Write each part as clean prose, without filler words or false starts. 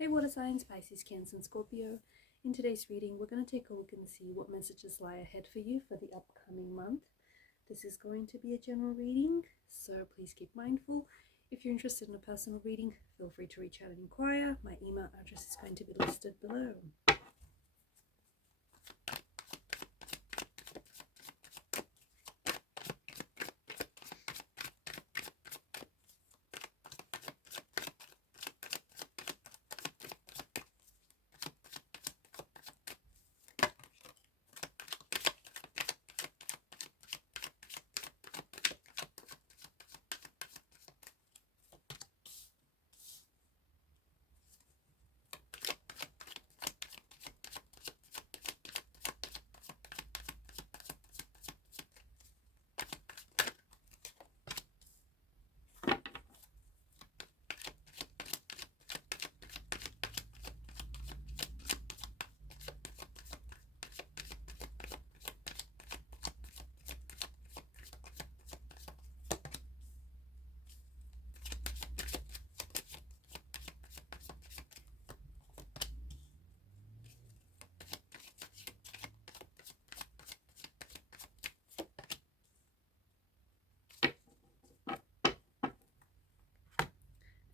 Hey water signs, Pisces, Cancer and Scorpio. In today's reading, we're going to take a look and see what messages lie ahead for you for the upcoming month. This is going to be a general reading, so please keep mindful. If you're interested in a personal reading, feel free to reach out and inquire. My email address is going to be listed below.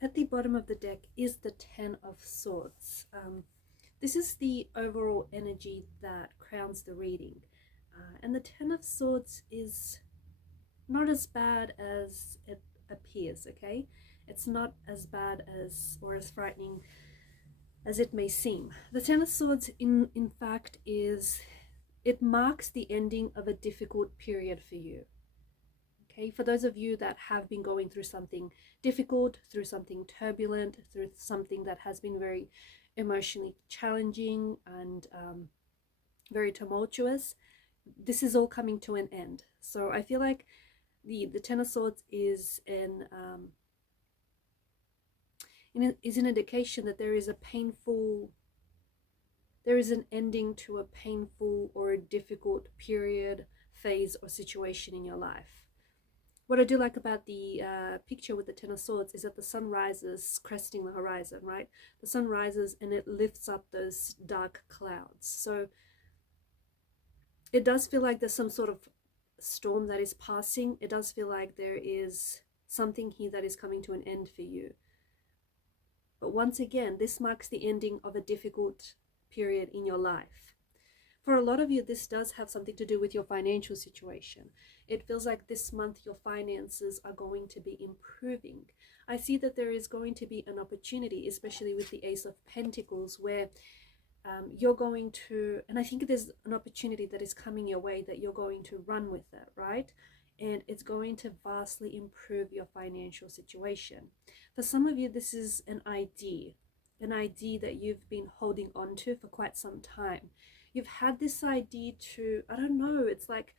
At the bottom of the deck is the Ten of Swords. This is the overall energy that crowns the reading. And the Ten of Swords is not as bad as it appears, okay? It's not as bad as or as frightening as it may seem. The Ten of Swords, in fact, it marks the ending of a difficult period for you. Okay, for those of you that have been going through something difficult, through something turbulent, through something that has been very emotionally challenging and very tumultuous, this is all coming to an end. So I feel like the Ten of Swords is an indication that there is an ending to a painful or a difficult period, phase, or situation in your life. What I do like about the picture with the Ten of Swords is that the sun rises, cresting the horizon, right? The sun rises and it lifts up those dark clouds. So it does feel like there's some sort of storm that is passing. It does feel like there is something here that is coming to an end for you. But once again, this marks the ending of a difficult period in your life. For a lot of you, this does have something to do with your financial situation. It feels like this month your finances are going to be improving. I see that there is going to be an opportunity, especially with the Ace of Pentacles, where you're going to, and I think there's an opportunity that is coming your way that you're going to run with it, right? And it's going to vastly improve your financial situation. For some of you, this is an idea that you've been holding on to for quite some time. You've had this idea to, I don't know, it's like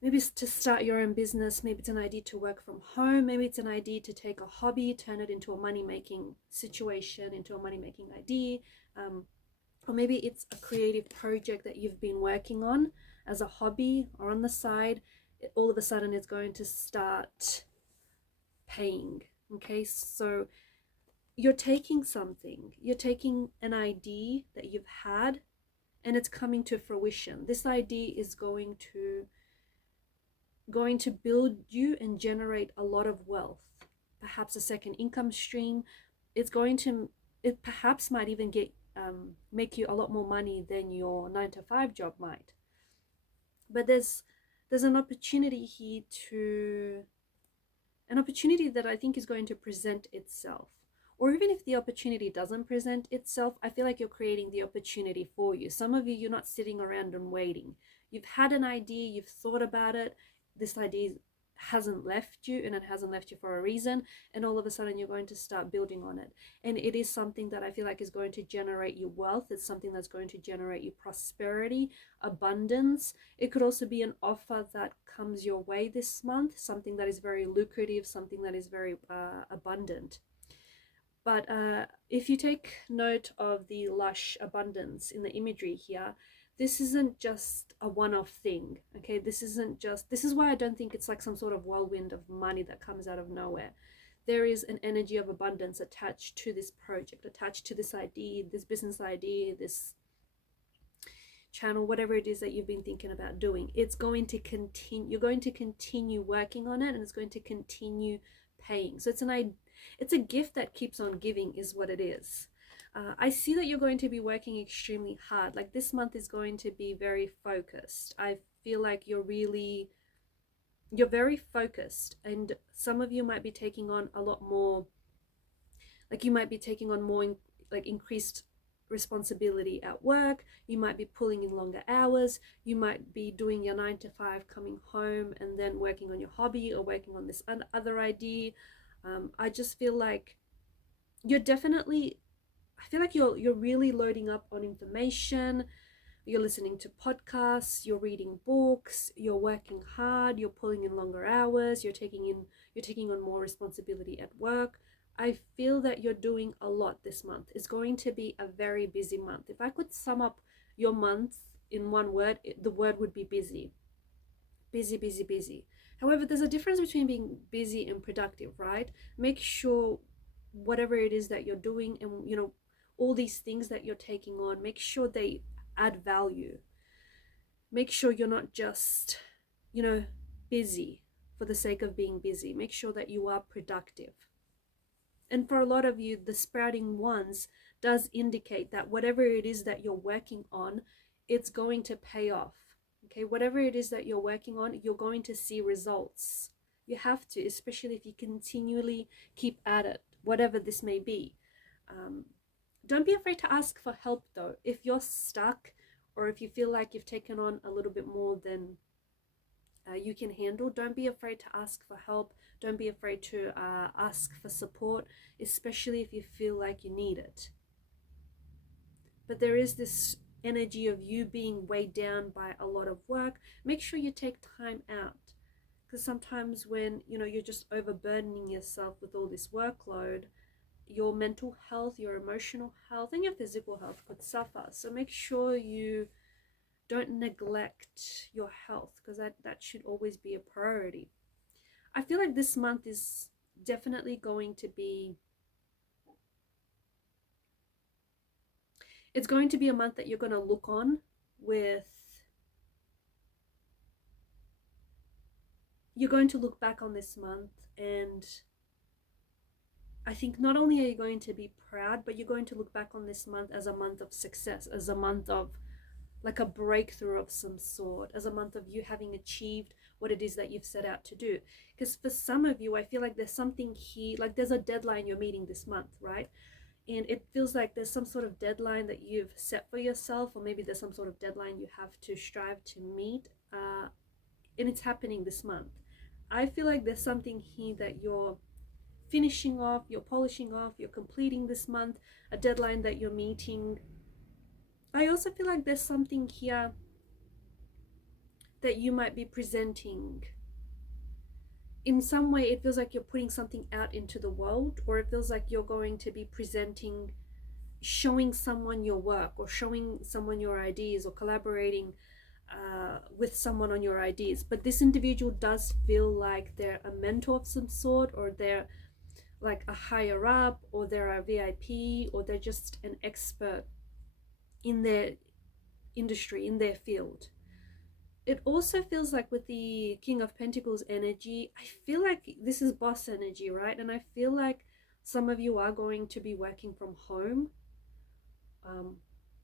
maybe it's to start your own business, maybe it's an idea to work from home, maybe it's an idea to take a hobby, turn it into a money-making situation, into a money-making idea, or maybe it's a creative project that you've been working on as a hobby or on the side. All of a sudden it's going to start paying, okay? So you're taking an idea that you've had, and it's coming to fruition. This idea is going to build you and generate a lot of wealth, perhaps a second income stream. It perhaps might even make you a lot more money than your 9-to-5 job might. But there's an opportunity here an opportunity that I think is going to present itself. Or even if the opportunity doesn't present itself, I feel like you're creating the opportunity for you. Some of you, you're not sitting around and waiting. You've had an idea, you've thought about it, this idea hasn't left you, and it hasn't left you for a reason, and all of a sudden you're going to start building on it. And it is something that I feel like is going to generate you wealth. It's something that's going to generate you prosperity, abundance. It could also be an offer that comes your way this month, something that is very lucrative, something that is very abundant. But if you take note of the lush abundance in the imagery here, this isn't just a one-off thing, okay? This is why I don't think it's like some sort of whirlwind of money that comes out of nowhere. there is an energy of abundance attached to this project, attached to this idea, this business idea, this channel, whatever it is that you've been thinking about doing. It's going to continue, you're going to continue working on it, and it's going to continue paying. So it's a gift that keeps on giving is what it is. I see that you're going to be working extremely hard. Like this month is going to be very focused. I feel like you're very focused, and some of you might be taking on a lot more, like you might be taking on more like increased responsibility at work. You might be pulling in longer hours. You might be doing your 9 to 5, coming home and then working on your hobby or working on this other idea. I just feel like you're definitely, I feel like you're really loading up on information. You're listening to podcasts, you're reading books, you're working hard, you're pulling in longer hours, you're taking on more responsibility at work. I feel that you're doing a lot this month. It's going to be a very busy month. If I could sum up your month in one word, the word would be busy. Busy, busy, busy. However, there's a difference between being busy and productive, right? Make sure whatever it is that you're doing, and all these things that you're taking on, make sure they add value. Make sure you're not just, busy for the sake of being busy. Make sure that you are productive. And for a lot of you, the sprouting ones does indicate that whatever it is that you're working on, it's going to pay off. Okay, whatever it is that you're working on, you're going to see results. You have to, especially if you continually keep at it, whatever this may be. Don't be afraid to ask for help though. If you're stuck, or if you feel like you've taken on a little bit more than you can handle, don't be afraid to ask for help. Don't be afraid to ask for support, especially if you feel like you need it. But there is this energy of you being weighed down by a lot of work. Make sure you take time out, because sometimes when you're just overburdening yourself with all this workload, your mental health, your emotional health, and your physical health could suffer. So make sure you don't neglect your health, because that should always be a priority. I feel like this month is definitely going to be, it's going to be a month that you're going to look on with, you're going to look back on this month, and I think not only are you going to be proud, but you're going to look back on this month as a month of success, as a month of like a breakthrough of some sort, as a month of you having achieved what it is that you've set out to do. Because for some of you, I feel like there's something here, like there's a deadline you're meeting this month, right? And it feels like there's some sort of deadline that you've set for yourself, or maybe there's some sort of deadline you have to strive to meet, and it's happening this month. I feel like there's something here that you're finishing off, you're polishing off, you're completing this month, a deadline that you're meeting. I also feel like there's something here that you might be presenting. In some way, it feels like you're putting something out into the world, or it feels like you're going to be presenting, showing someone your work, or showing someone your ideas, or collaborating with someone on your ideas. But this individual does feel like they're a mentor of some sort, or they're like a higher up, or they're a VIP, or they're just an expert in their industry, in their field. It also feels like with the King of Pentacles energy, I feel like this is boss energy, right? And I feel like some of you are going to be working from home.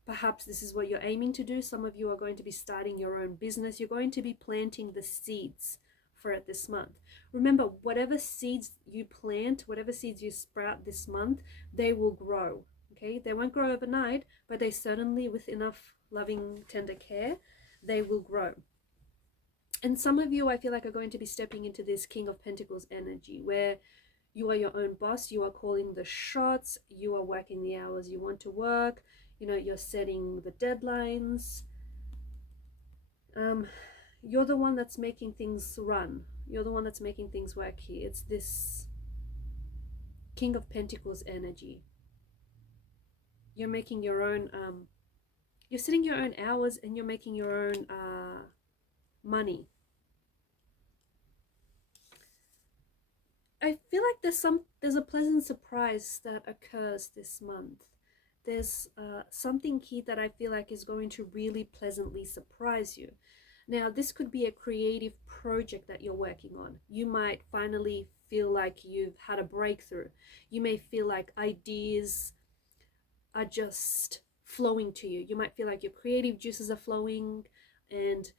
Perhaps this is what you're aiming to do. Some of you are going to be starting your own business. You're going to be planting the seeds for it this month. Remember, whatever seeds you plant, whatever seeds you sprout this month, they will grow. Okay, they won't grow overnight, but they certainly, with enough loving, tender care, they will grow. And some of you, I feel like, are going to be stepping into this King of Pentacles energy, where you are your own boss, you are calling the shots, you are working the hours you want to work, you're setting the deadlines. You're the one that's making things run. You're the one that's making things work here. It's this King of Pentacles energy. You're making your own, you're setting your own hours, and you're making your own money. I feel like there's a pleasant surprise that occurs this month. There's something key that I feel like is going to really pleasantly surprise you. Now, this could be a creative project that you're working on. You might finally feel like you've had a breakthrough. You may feel like ideas are just flowing to you. You might feel like your creative juices are flowing, and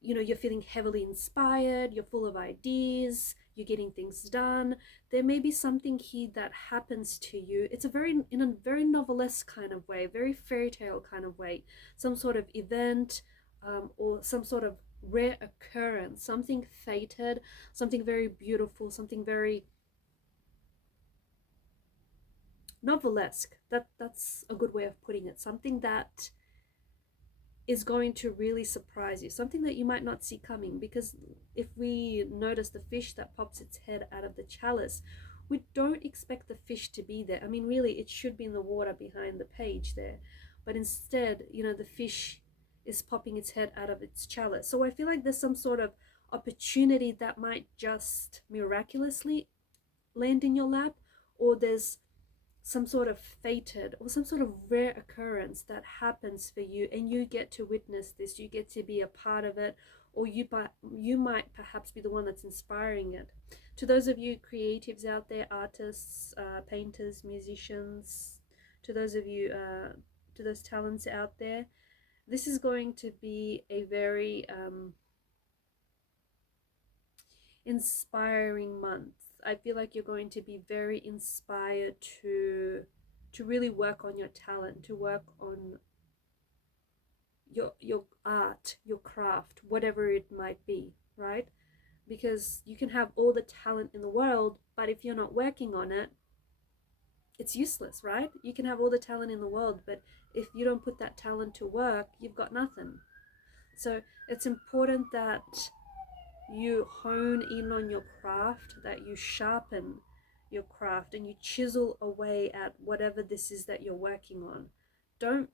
you're feeling heavily inspired, you're full of ideas, you're getting things done. There may be something here that happens to you. It's in a very novelesque kind of way, very fairy tale kind of way. Some sort of event, or some sort of rare occurrence, something fated, something very beautiful, something very novelesque. That's a good way of putting it. Something that is going to really surprise you, something that you might not see coming. Because if we notice the fish that pops its head out of the chalice, we don't expect the fish to be there. I mean, really, it should be in the water behind the page there, but instead, the fish is popping its head out of its chalice. So I feel like there's some sort of opportunity that might just miraculously land in your lap, or there's some sort of fated or some sort of rare occurrence that happens for you, and you get to witness this, you get to be a part of it, or you might perhaps be the one that's inspiring it. To those of you creatives out there, artists, painters, musicians, to those of you, to those talents out there, this is going to be a very inspiring month. I feel like you're going to be very inspired to really work on your talent, to work on your art, your craft, whatever it might be, right? Because you can have all the talent in the world, but if you're not working on it, it's useless, right? You can have all the talent in the world, but if you don't put that talent to work, you've got nothing. So it's important that you hone in on your craft, that you sharpen your craft, and you chisel away at whatever this is that you're working on. Don't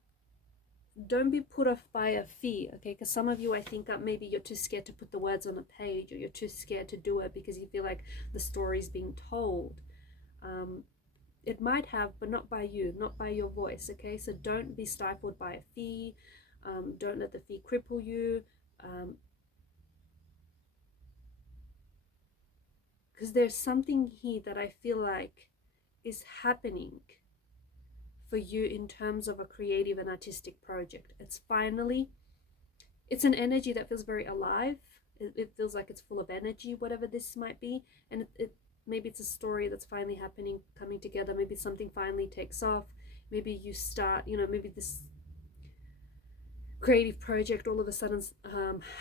be put off by a fear, okay? Because some of you, I think, maybe you're too scared to put the words on a page, or you're too scared to do it because you feel like the story's being told. It might have, but not by you, not by your voice, okay? So don't be stifled by a fear. Don't let the fear cripple you. Because there's something here that I feel like is happening for you in terms of a creative and artistic project. It's an energy that feels very alive. It feels like it's full of energy, whatever this might be. And maybe it's a story that's finally happening, coming together. Maybe something finally takes off. Maybe you start, maybe this creative project all of a sudden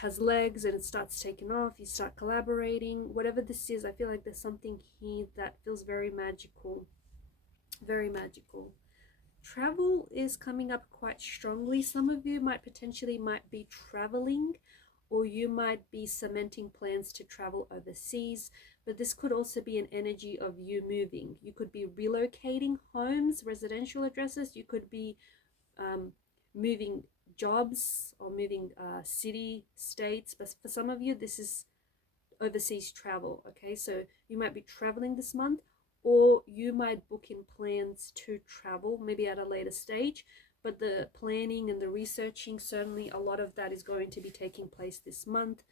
has legs and it starts taking off. You start collaborating. Whatever this is, I feel like there's something here that feels very magical. Very magical. Travel is coming up quite strongly. Some of you might be traveling, or you might be cementing plans to travel overseas. But this could also be an energy of you moving. You could be relocating homes, residential addresses. You could be moving jobs, or moving city, states. But for some of you, this is overseas travel, okay? So you might be traveling this month, or you might book in plans to travel maybe at a later stage. But the planning and the researching, certainly a lot of that is going to be taking place this month.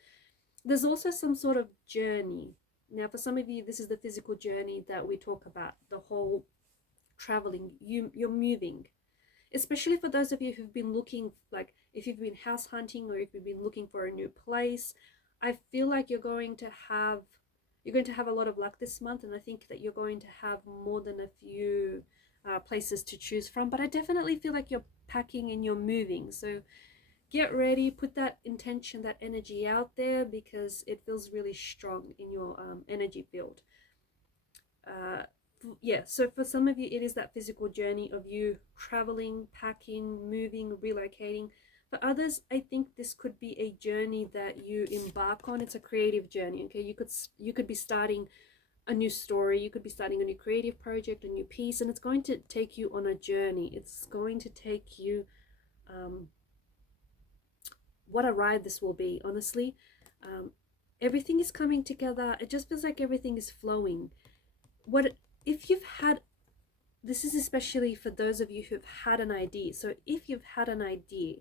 There's also some sort of journey. Now, for some of you, this is the physical journey that we talk about, the whole traveling. You're moving. Especially for those of you who've been looking, like if you've been house hunting, or if you've been looking for a new place, I feel like you're going to have a lot of luck this month. And I think that you're going to have more than a few places to choose from. But I definitely feel like you're packing and you're moving. So get ready, put that intention, that energy out there, because it feels really strong in your energy field. So for some of you, it is that physical journey of you traveling, packing, moving, relocating. For others, I think this could be a journey that you embark on. It's a creative journey, okay? You could be starting a new story, you could be starting a new creative project, a new piece, and it's going to take you on a journey. It's going to take you, what a ride this will be, honestly. Everything is coming together. It just feels like everything is flowing. what if you've had, this is especially for those of you who've had an idea. So if you've had an idea,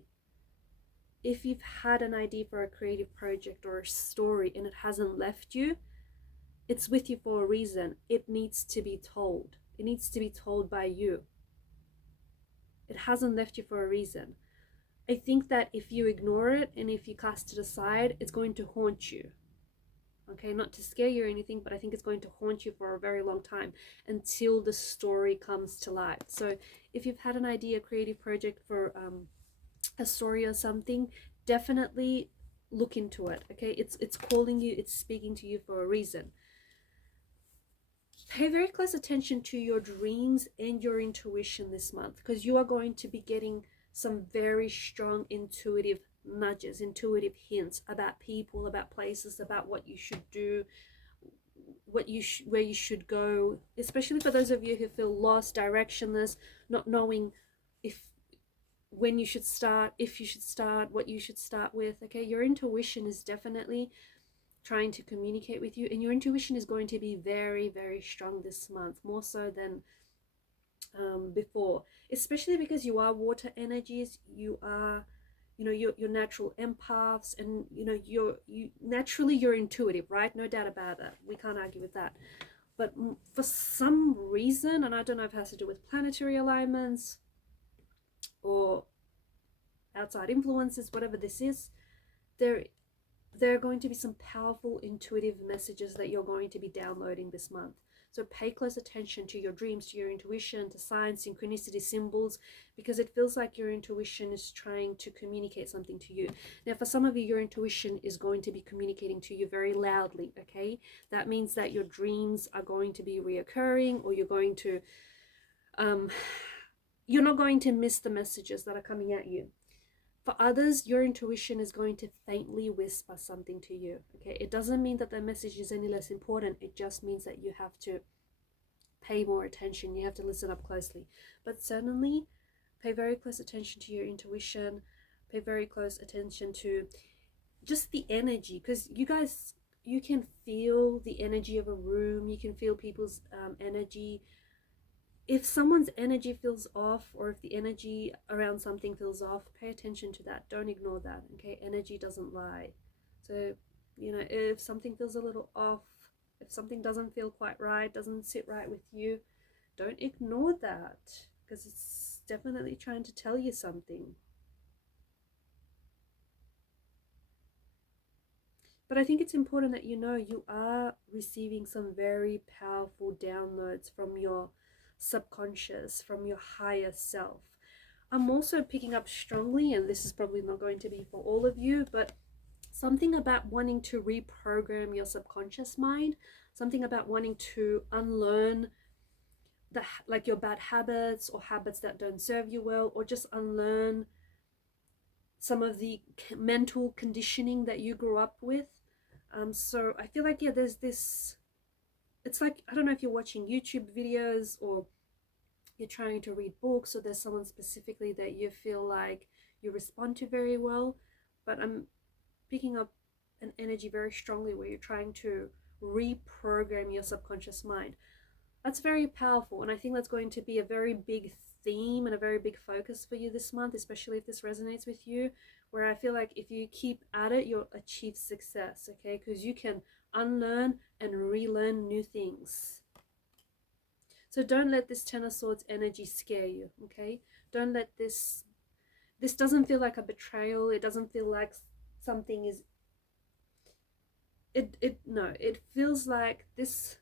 if you've had an idea for a creative project or a story and it hasn't left you, it's with you for a reason. It needs to be told. It needs to be told by you. It hasn't left you for a reason. I think that if you ignore it and if you cast it aside, it's going to haunt you. Okay, not to scare you or anything, but I think it's going to haunt you for a very long time until the story comes to light. So if you've had an idea, creative project for a story or something, definitely look into it. Okay, it's calling you, it's speaking to you for a reason. Pay very close attention to your dreams and your intuition this month, because you are going to be getting some very strong intuitive nudges, intuitive hints about people, about places, about what you should do, where you should go, especially for those of you who feel lost, directionless, not knowing when you should start, if you should start, what you should start with. Okay, your intuition is definitely trying to communicate with you, and your intuition is going to be very, very strong this month, more so than before, especially because you are water energies. You are, you're natural empaths, and you naturally you're intuitive, right? No doubt about that. We can't argue with that. But for some reason, and I don't know if it has to do with planetary alignments or outside influences, whatever this is, there are going to be some powerful intuitive messages that you're going to be downloading this month. So pay close attention to your dreams, to your intuition, to signs, synchronicity, symbols, because it feels like your intuition is trying to communicate something to you. Now, for some of you, your intuition is going to be communicating to you very loudly, okay? That means that your dreams are going to be reoccurring, or you're going to, you're not going to miss the messages that are coming at you. For others, your intuition is going to faintly whisper something to you, okay? It doesn't mean that the message is any less important. It just means that you have to pay more attention. You have to listen up closely. But certainly, pay very close attention to your intuition. Pay very close attention to just the energy, because you can feel the energy of a room. You can feel people's energy. If someone's energy feels off, or if the energy around something feels off, pay attention to that. Don't ignore that, okay? Energy doesn't lie. So, if something feels a little off, if something doesn't feel quite right, doesn't sit right with you, don't ignore that, because it's definitely trying to tell you something. But I think it's important that you are receiving some very powerful downloads from your subconscious, from your higher self. I'm also picking up strongly, and this is probably not going to be for all of you, but something about wanting to reprogram your subconscious mind, something about wanting to unlearn your bad habits, or habits that don't serve you well, or just unlearn some of the mental conditioning that you grew up with. So I feel like, there's this, it's like, I don't know if you're watching YouTube videos or you're trying to read books, or there's someone specifically that you feel like you respond to very well, but I'm picking up an energy very strongly where you're trying to reprogram your subconscious mind. That's very powerful, and I think that's going to be a very big theme and a very big focus for you this month, especially if this resonates with you, where I feel like if you keep at it, you'll achieve success, okay? Because you can unlearn and relearn new things. So don't let this Ten of Swords energy scare you, okay? Don't let this doesn't feel like a betrayal. It doesn't feel like something is, it feels like, this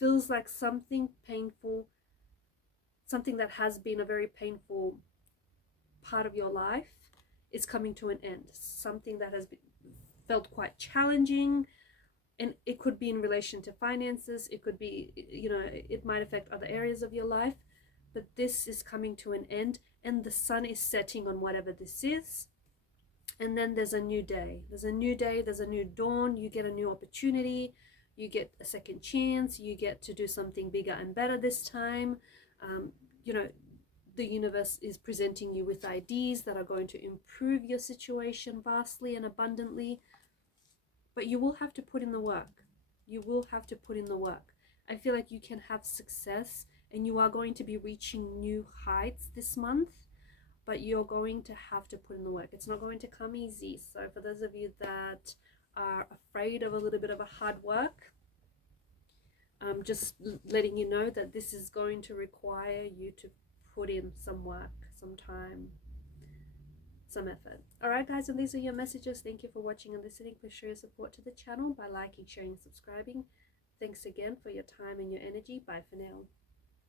feels like something painful, something that has been a very painful part of your life is coming to an end. Something that has felt quite challenging, and it could be in relation to finances. It could be, it might affect other areas of your life, but this is coming to an end, and the sun is setting on whatever this is. And then there's a new day. There's a new day. There's a new dawn. You get a new opportunity. You get a second chance. You get to do something bigger and better this time. The universe is presenting you with ideas that are going to improve your situation vastly and abundantly. But you will have to put in the work. You will have to put in the work. I feel like you can have success and you are going to be reaching new heights this month, but you're going to have to put in the work. It's not going to come easy. So for those of you that are afraid of a little bit of a hard work, I'm just letting you know that this is going to require you to put in some work, some time, some effort. Alright guys, and these are your messages. Thank you for watching and listening. Please show your support to the channel by liking, sharing, subscribing. Thanks again for your time and your energy. Bye for now.